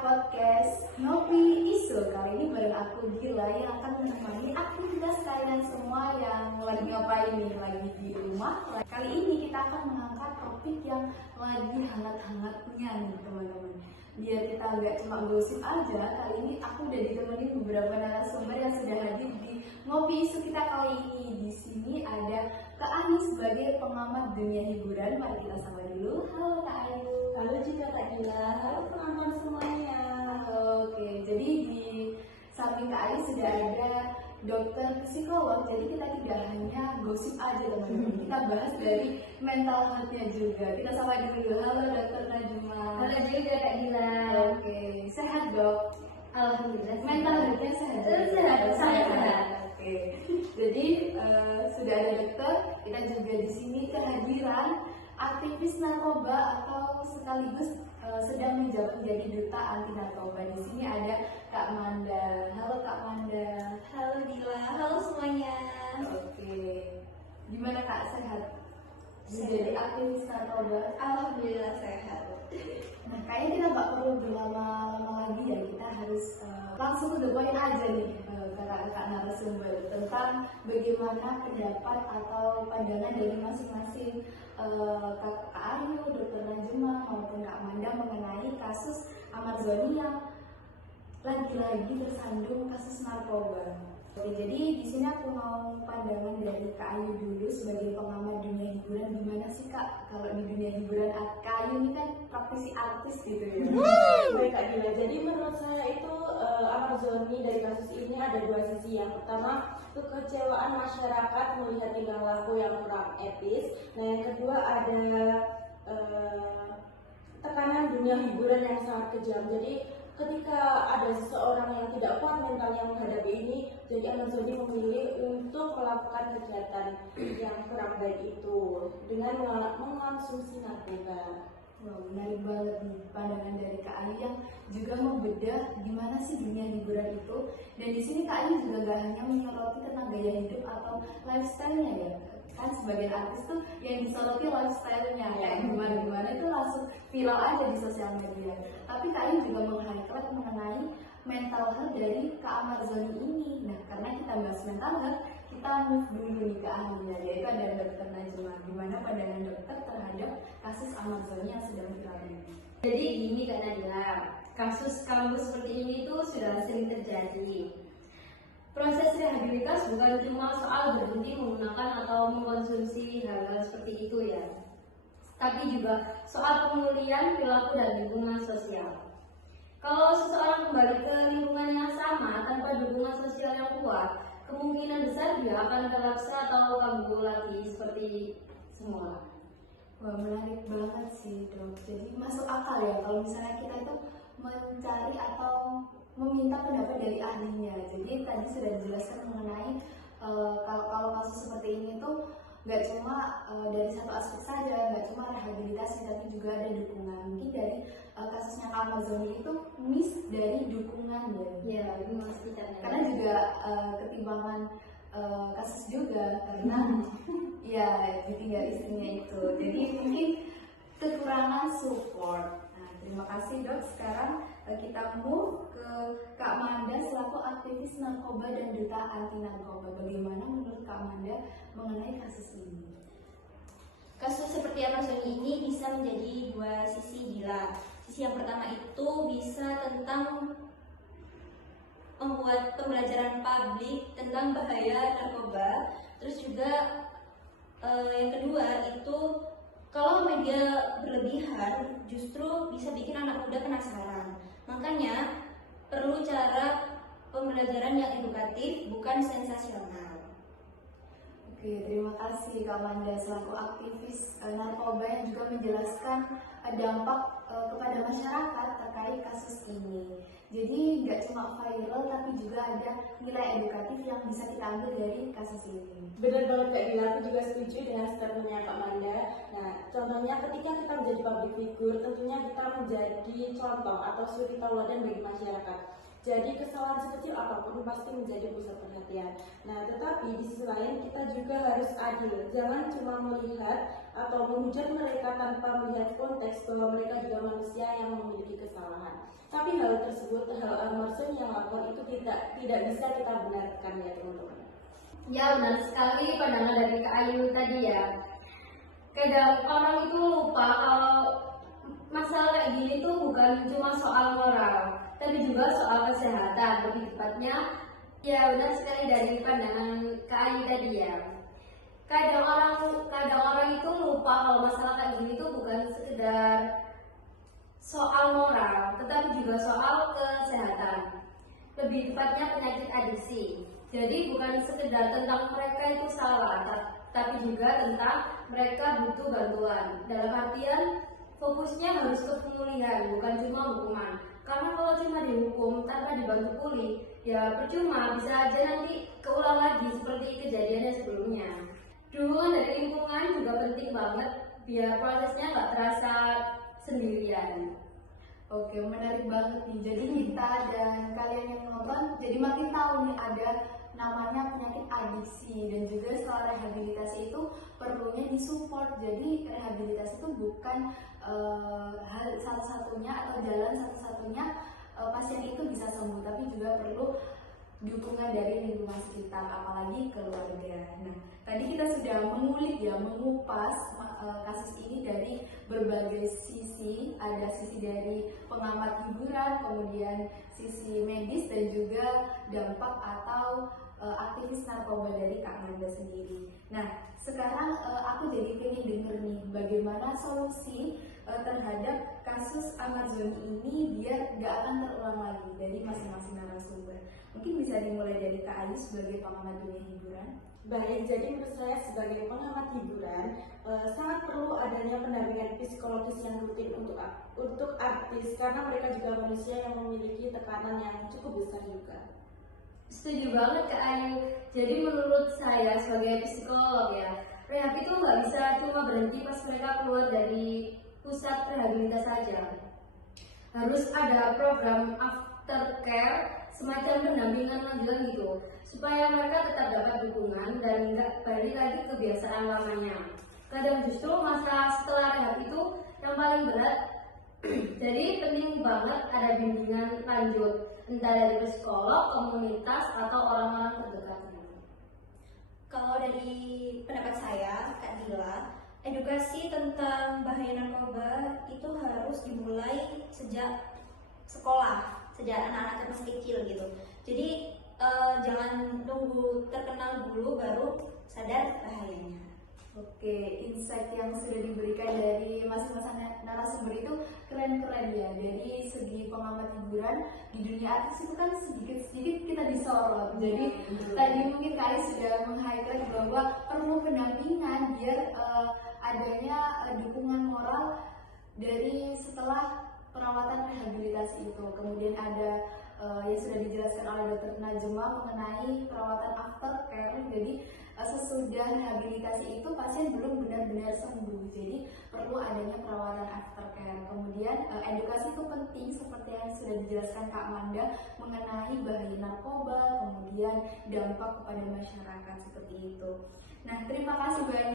podcast Ngopi Isu. Kali ini bareng aku Gila yang akan menemani aktivitas kalian semua yang lagi ngapain nih, lagi di rumah. Kali ini kita akan mengangkat topik yang lagi hangat-hangatnya nih teman-teman. Biar kita nggak cuma gosip aja, kali ini aku udah ditemenin beberapa narasumber yang sudah hadir di Ngopi Isu kita kali ini. Di sini ada Kak Ayu sebagai pengamat dunia hiburan. Mari kita sapa dulu. Halo Kak Ayu. Halo juga Kak Gila, halo penonton semuanya. Oke, jadi di samping Kak Ayu sudah ada dokter psikolog. Jadi kita tidak hanya gosip aja teman-teman, kita bahas dari mental health-nya juga. Kita sapa dulu. Halo Dokter Najma. Halo juga Kak Gila. Oke, sehat dok? Alhamdulillah. Mental health-nya sehat? Sehat, saya sehat. Oke, jadi sudah ada dokter. Kita juga di sini kehadiran aktivis narkoba atau sekaligus sedang menjabat menjadi duta anti narkoba. Di sini ada Kak Manda. Halo Kak Manda. Halo Gila, halo semuanya. Oke, gimana Kak, sehat? Menjadi aktivis narkoba? Alhamdulillah sehat. Nah, kayaknya kita nggak perlu berlama-lama lagi ya. Kita harus langsung ke the point aja nih, kakak-kakak narasumber, tentang bagaimana pendapat atau pandangan dari masing-masing Kak Ayu, Dokter Najma maupun Kak Manda mengenai kasus Ahmad Zoni yang lagi-lagi tersandung kasus narkoba. Oke, jadi di sini aku mau pandangan dari Kak Ayu dulu sebagai pengamat dunia hiburan. Gimana sih Kak kalau di dunia hiburan? Kak Ayu ini kan praktisi artis gitu ya. Baik Kak Gila, jadi menurut saya itu Ahmad Zoni dari kasus ini ada dua sisi. Yang pertama, kekecewaan masyarakat melihat tingkah laku yang kurang etis. Nah, yang kedua ada tekanan dunia hiburan yang sangat kejam. Jadi ketika ada seseorang yang tidak kuat mentalnya menghadapi ini, jadi Ahmad Zoni memilih untuk melakukan kegiatan yang kurang baik itu dengan mengonsumsi narkoba. Wah, menarik banget nih pandangan dari Kak Ayu yang juga membedah gimana sih dunia hiburan itu. Dan di sini Kak Ayu juga gak hanya menyoroti tentang gaya hidup atau lifestyle-nya ya. Kan sebagai artis tuh yang disoroti lifestyle-nya, kayak gimana-gimana itu langsung viral aja di sosial media. Tapi Kak Ayu juga meng-highlight mengenai mental health dari Kak Ahmad Zoni ini. Nah, karena kita bahas mental health, kita move dulu nih ke ahlinya, yaitu ada Dokter Najma. Gimana pandangan dokter terhadap kasus Ahmad Zoni yang sedang viral ini? Jadi gini Kak Nadila, kasus kampus seperti ini tuh sudah sering terjadi. Proses rehabilitas bukan cuma soal berhenti menggunakan atau mengkonsumsi hal-hal seperti itu ya, tapi juga soal pemulihan perilaku dan lingkungan sosial. Kalau seseorang kembali ke lingkungan yang sama tanpa dukungan sosial yang kuat, kemungkinan besar dia akan relapse atau kambuh lagi seperti semula. Wah, menarik banget sih dok. Jadi masuk akal ya kalau misalnya kita itu mencari atau meminta pendapat dari ahlinya. Jadi tadi sudah dijelaskan mengenai kalau kasus seperti ini tuh nggak cuma dari satu aspek saja, nggak cuma rehabilitasi, tapi juga ada dukungan. Mungkin dari kasusnya Ahmad Zoni itu miss dari dukungan ya. Ya, itu memastikan. Karena juga ketimbangan kasus juga karena ya ditinggal istrinya itu. Jadi mungkin kekurangan support. Nah, terima kasih dok. Sekarang kita move ke Kak Manda selaku aktivis narkoba dan duta anti narkoba. Bagaimana menurut Kak Manda mengenai kasus ini? Kasus seperti Ahmad Zoni ini bisa menjadi dua sisi Gila. Sisi yang pertama itu bisa tentang membuat pembelajaran publik tentang bahaya narkoba. Terus juga yang kedua itu kalau media berlebihan justru bisa bikin anak muda penasaran. Makanya perlu cara pembelajaran yang edukatif, bukan sensasional. Oke, terima kasih Kak Manda selaku aktivis narkoba yang juga menjelaskan dampak kepada masyarakat terkait kasus ini. Jadi nggak cuma viral tapi juga ada nilai edukatif yang bisa kita ambil dari kasus ini. Benar banget Kak Gila, aku juga setuju dengan statementnya Kak Manda. Nah, contohnya ketika kita menjadi public figure, tentunya kita menjadi contoh atau suri tauladan bagi masyarakat. Jadi kesalahan sekecil apapun pasti menjadi pusat perhatian. Nah, tetapi di sisi lain kita juga harus adil. Jangan cuma melihat atau menghujat mereka tanpa melihat konteks bahwa mereka juga manusia yang memiliki kesalahan. Tapi hal tersebut, hal Marsun yang lapor itu tidak bisa kita benarkan ya teman-teman. Ya benar sekali pandangan dari Kak Ayu tadi ya. Kadang orang itu lupa kalau masalah kayak gini tuh bukan cuma soal moral, tapi juga soal kesehatan. Lebih tepatnya, ya benar sekali dari pandangan Kak Ayu tadi ya. Kadang orang itu lupa kalau masalah kayak gini tuh bukan sekedar soal moral, tetapi juga soal kesehatan. Lebih tepatnya penyakit adiksi. Jadi bukan sekedar tentang mereka itu salah, tapi juga tentang mereka butuh bantuan. Dalam artian fokusnya harus ke pemulihan, bukan cuma hukuman. Karena kalau cuma dihukum tanpa dibantu pulih, ya percuma, bisa aja nanti keulang lagi seperti kejadiannya sebelumnya. Dukungan dari lingkungan juga penting banget, biar prosesnya nggak terasa sendirian. Oke, menarik banget nih. Jadi kita dan kalian yang nonton jadi makin tahu nih ada namanya penyakit adiksi, dan juga setelah rehabilitasi itu perlunya disupport. Jadi rehabilitasi itu bukan hal satu-satunya atau jalan satu-satunya pasien itu bisa sembuh, tapi juga perlu dukungan dari lingkungan sekitar, apalagi keluarga. Nah, tadi kita sudah mengulik ya, mengupas kasus ini dari berbagai sisi. Ada sisi dari pengamat hiburan, kemudian sisi medis, dan juga dampak atau aktivis narkoba dari Kak Manda sendiri. Nah, sekarang aku jadi pengen denger nih bagaimana solusi terhadap kasus Ahmad Zoni ini biar gak akan terulang lagi dari masing-masing narasumber. Mungkin bisa dimulai dari Kak Ayu sebagai pengamat dunia hiburan. Baik, jadi menurut saya sebagai pengamat hiburan sangat perlu adanya pendampingan psikologis yang rutin untuk artis, karena mereka juga manusia yang memiliki tekanan yang cukup besar juga. Setuju banget Kak Ayu. Jadi menurut saya sebagai psikolog ya, rehab itu nggak bisa cuma berhenti pas mereka keluar dari pusat rehabilitas saja. Harus ada program aftercare, semacam pendampingan lanjutan gitu, supaya mereka tetap dapat dukungan dan nggak balik lagi kebiasaan lamanya. Kadang justru masa setelah rehab itu yang paling berat. Jadi penting banget ada bimbingan lanjut, entah dari psikolog, komunitas, atau orang-orang terdekatnya. Kalau dari pendapat saya, Kak Dila, edukasi tentang bahaya narkoba itu harus dimulai sejak sekolah, sejak anak-anak masih kecil gitu. Jadi jangan nunggu terkenal dulu baru sadar bahayanya. Oke, insight yang sudah diberikan dari masing-masing narasumber itu keren-keren ya. Dari segi pengamat hiburan di dunia artis itu kan sedikit-sedikit kita disorot. Jadi tadi mungkin Kak sudah meng-highlight bahwa perlu pendampingan biar adanya dukungan moral dari setelah perawatan rehabilitasi itu. Kemudian ada yang sudah dijelaskan oleh Dr. Najma mengenai perawatan aftercare. Jadi sesudah rehabilitasi itu pasien belum benar-benar sembuh, jadi perlu adanya perawatan aftercare. Kemudian edukasi itu penting seperti yang sudah dijelaskan Kak Manda mengenai bahaya narkoba, kemudian dampak kepada masyarakat seperti itu. Nah, terima kasih banyak.